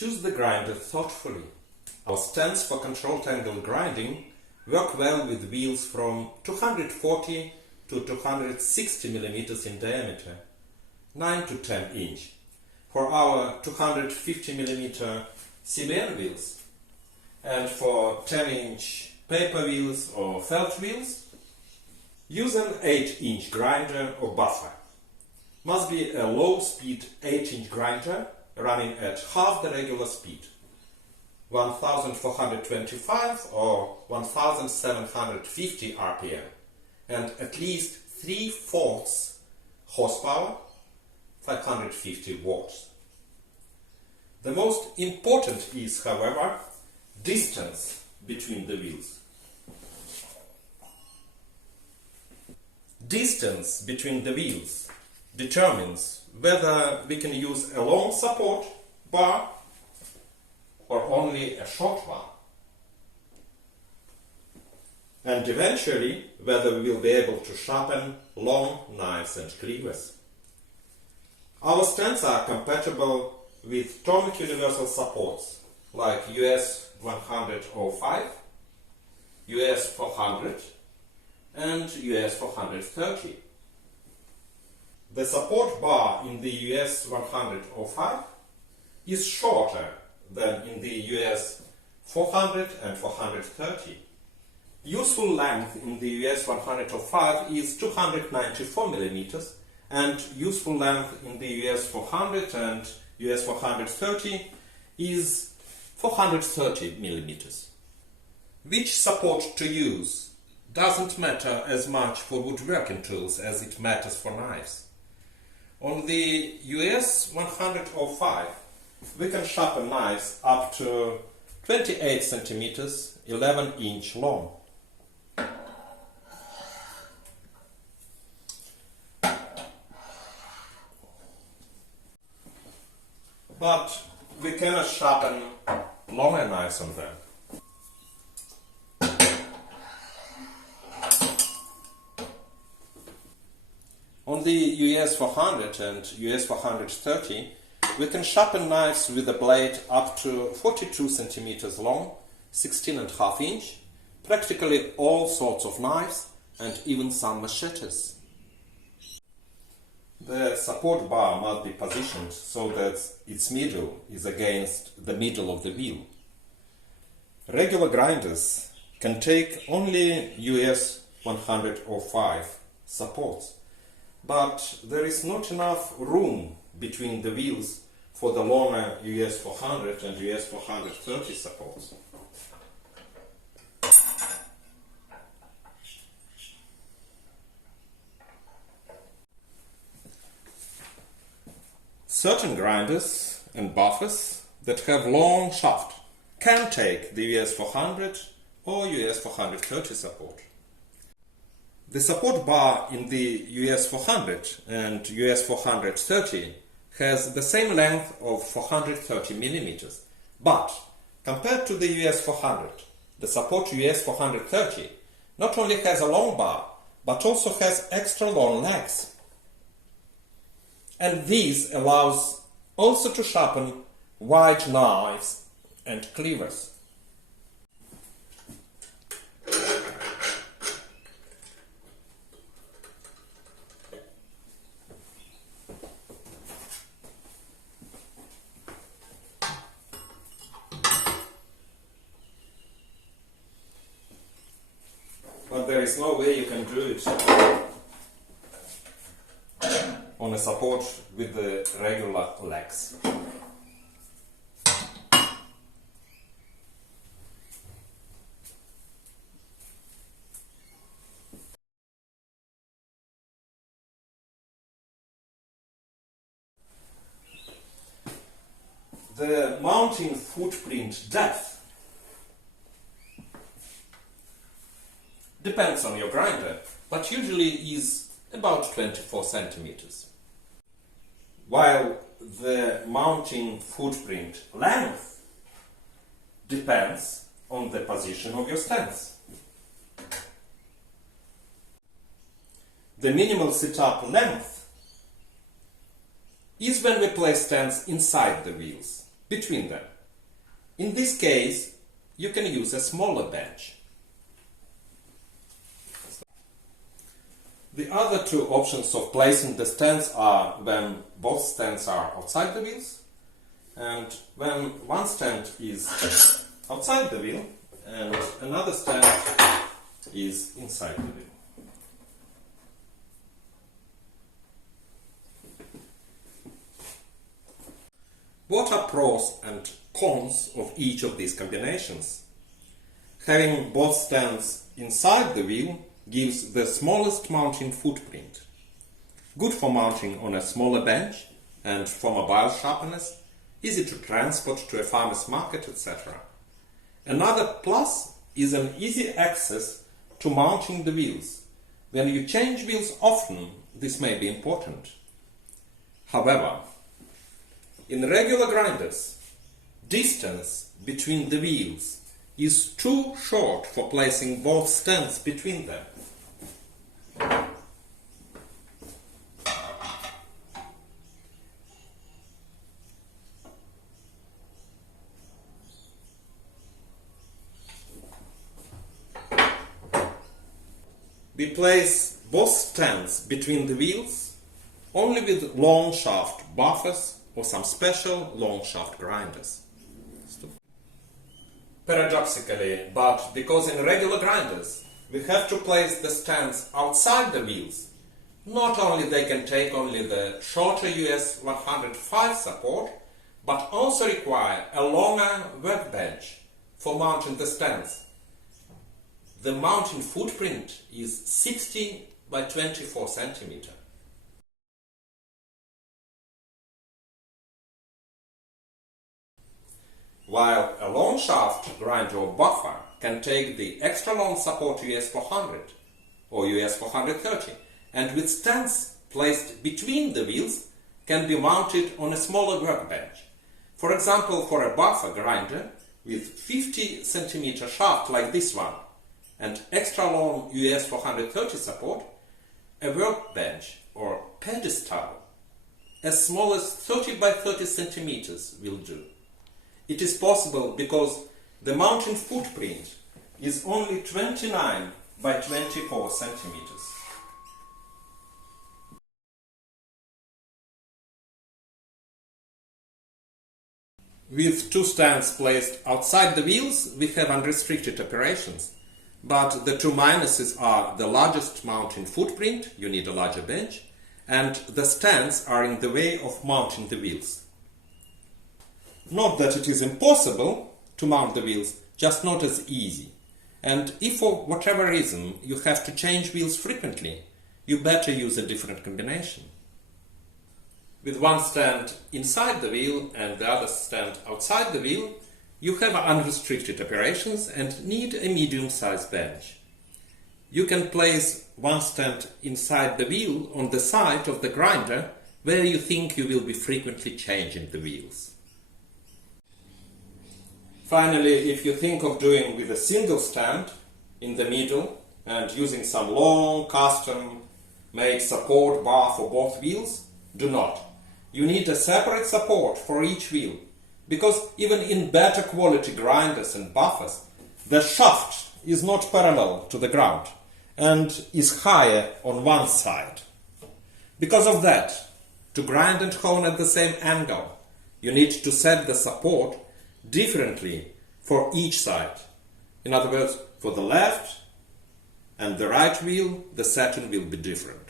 Choose the grinder thoughtfully. Our stands for controlled angle grinding work well with wheels from 240 to 260 mm in diameter, 9 to 10 inch. For our 250 mm CBN wheels and for 10 inch paper wheels or felt wheels, use an 8-inch grinder or buffer. Must be a low-speed 8-inch grinder running at half the regular speed, 1425 or 1750 RPM, and at least 3/4 horsepower, 550 watts. The most important is, however, distance between the wheels. Distance between the wheels determines whether we can use a long support bar or only a short one, and eventually whether we will be able to sharpen long knives and cleavers. Our stands are compatible with Tomic universal supports like US 105, US 400 and US 430. The support bar in the US 105 is shorter than in the US 400 and 430. Useful length in the US 105 is 294 mm and useful length in the US 400 and US 430 is 430 mm. Which support to use doesn't matter as much for woodworking tools as it matters for knives. On the US 105, we can sharpen knives up to 28 centimeters, 11 inch long. But we cannot sharpen longer knives on them. On the US 400 and US 430, we can sharpen knives with a blade up to 42 centimeters long, 16.5 inch, practically all sorts of knives and even some machetes. The support bar must be positioned so that its middle is against the middle of the wheel. Regular grinders can take only US 105 supports, but there is not enough room between the wheels for the longer US 400 and US 430 supports. Certain grinders and buffers that have long shaft can take the US 400 or US 430 support. The support bar in the US 400 and US 430 has the same length of 430 mm, but compared to the US 400, the support US 430 not only has a long bar, but also has extra long legs. And this allows also to sharpen wide knives and cleavers. But there is no way you can do it on a support with the regular legs. The mounting footprint depth depends on your grinder, but usually is about 24 centimeters. While the mounting footprint length depends on the position of your stands. The minimal setup length is when we place stands inside the wheels. between them. In this case, you can use a smaller bench. The other two options of placing the stands are when both stands are outside the wheels, and when one stand is outside the wheel and another stand is inside the wheel. What are pros and cons of each of these combinations? Having both stands inside the wheel gives the smallest mounting footprint. Good for mounting on a smaller bench and for mobile sharpeners, easy to transport to a farmer's market, etc. Another plus is an easy access to mounting the wheels. When you change wheels often, this may be important. However, in regular grinders, distance between the wheels is too short for placing both stands between them. We place both stands between the wheels only with long shaft buffers or some special long shaft grinders. Paradoxically, but because in regular grinders we have to place the stands outside the wheels, not only they can take only the shorter US 105 support, but also require a longer workbench for mounting the stands. The mounting footprint is 60 by 24 centimeter. While a long shaft grinder or buffer can take the extra long support US 400 or US 430 and with stands placed between the wheels can be mounted on a smaller workbench. For example, for a buffer grinder with 50 centimeter shaft like this one and extra long US 430 support, a workbench or pedestal as small as 30 by 30 centimeters will do. It is possible because the mounting footprint is only 29 by 24 centimeters. With two stands placed outside the wheels, we have unrestricted operations. But the two minuses are the largest mounting footprint, you need a larger bench, and the stands are in the way of mounting the wheels. Not that it is impossible to mount the wheels, just not as easy. And if for whatever reason you have to change wheels frequently, you better use a different combination. With one stand inside the wheel and the other stand outside the wheel, you have unrestricted operations and need a medium-sized bench. You can place one stand inside the wheel on the side of the grinder where you think you will be frequently changing the wheels. Finally, if you think of doing with a single stand in the middle and using some long custom-made support bar for both wheels, do not. You need a separate support for each wheel, because even in better quality grinders and buffers, the shaft is not parallel to the ground and is higher on one side. Because of that, to grind and hone at the same angle, you need to set the support differently for each side. In other words, for the left and the right wheel, the setting will be different.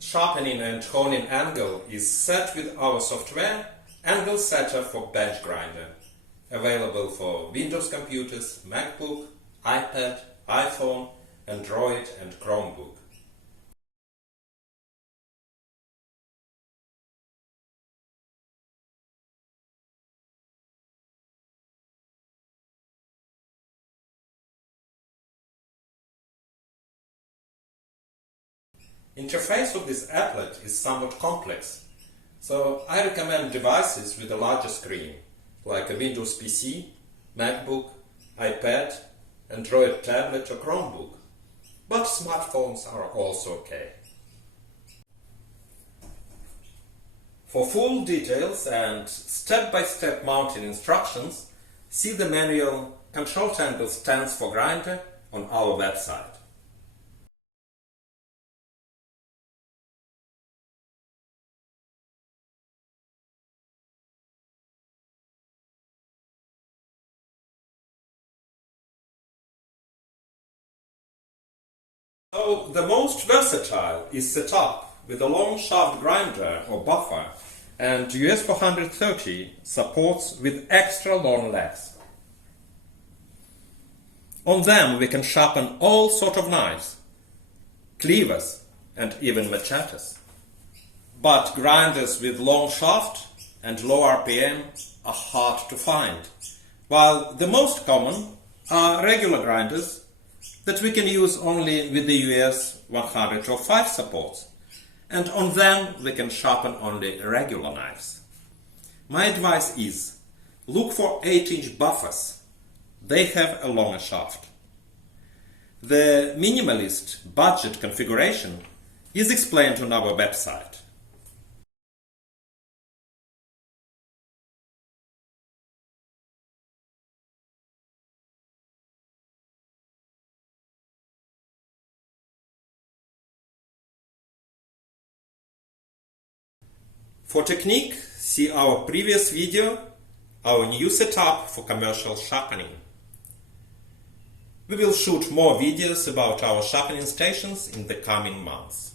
Sharpening and honing angle is set with our software Angle Setter for Bench Grinder, available for Windows computers, MacBook, iPad, iPhone, Android and Chromebook. Interface of this applet is somewhat complex, so I recommend devices with a larger screen, like a Windows PC, MacBook, iPad, Android tablet or Chromebook, but smartphones are also okay. For full details and step-by-step mounting instructions, see the manual Control Triangle Stands for Grinder on our website. So the most versatile is set up with a long shaft grinder or buffer, and US 430 supports with extra long legs. On them we can sharpen all sort of knives, cleavers and even machetes. But grinders with long shaft and low RPM are hard to find, while the most common are regular grinders that we can use only with the US 105 supports, and on them we can sharpen only regular knives. My advice is, look for 8-inch buffers. They have a longer shaft. The minimalist budget configuration is explained on our website. For technique, see our previous video, our new setup for commercial sharpening. We will shoot more videos about our sharpening stations in the coming months.